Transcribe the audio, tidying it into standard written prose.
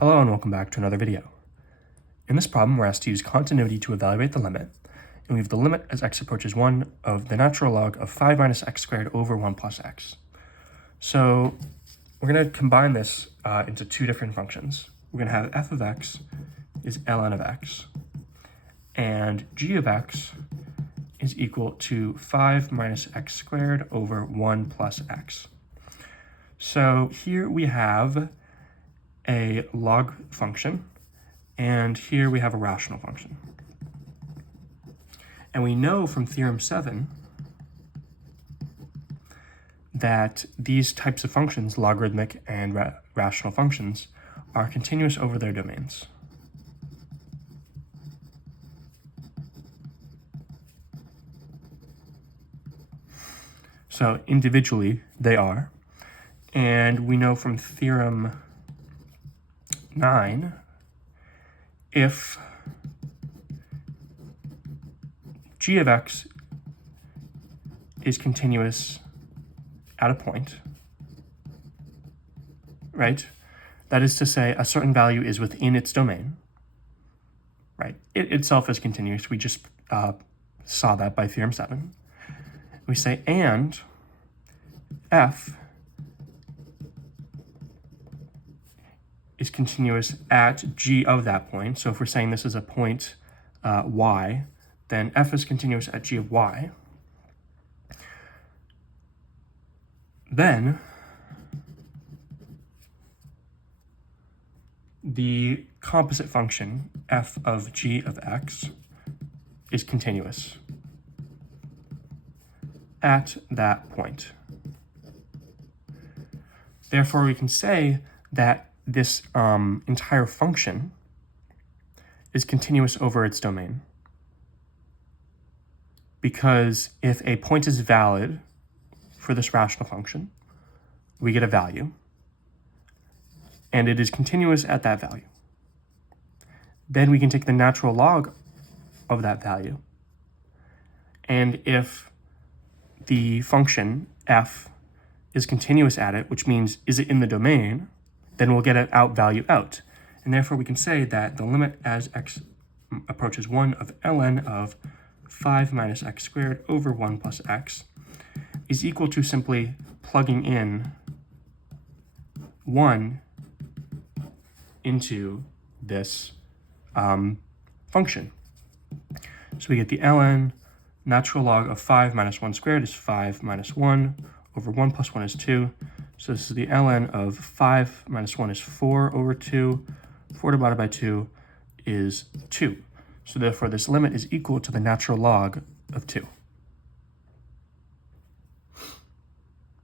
Hello and welcome back to another video. In this problem, we're asked to use continuity to evaluate the limit, and we have the limit as x approaches 1 of the natural log of 5 minus x squared over 1 plus x. So we're going to combine this into two different functions. We're going to have f of x is ln of x, and g of x is equal to 5 minus x squared over 1 plus x. So here we have a log function, and here we have a rational function. And we know from theorem 7 that these types of functions, logarithmic and rational functions, are continuous over their domains. So individually, they are. And we know from theorem 9, if g of x is continuous at a point, right? That is to say, a certain value is within its domain, right? It itself is continuous. We just saw that by theorem 7. We say, and f is continuous at g of that point. So if we're saying this is a point y, then f is continuous at g of y. Then the composite function f of g of x is continuous at that point. Therefore, we can say that this entire function is continuous over its domain, because if a point is valid for this rational function, we get a value, and it is continuous at that value. Then we can take the natural log of that value, and if the function f is continuous at it, which means is it in the domain, then we'll get an out value out. And therefore we can say that the limit as x approaches 1 of ln of 5 minus x squared over 1 plus x is equal to simply plugging in 1 into this function. So we get the ln natural log of 5 minus 1 squared is 5 minus 1 over 1 plus 1 is 2. So this is the ln of 5 minus 1 is 4 over 2. 4 divided by 2 is 2. So therefore this limit is equal to the natural log of 2.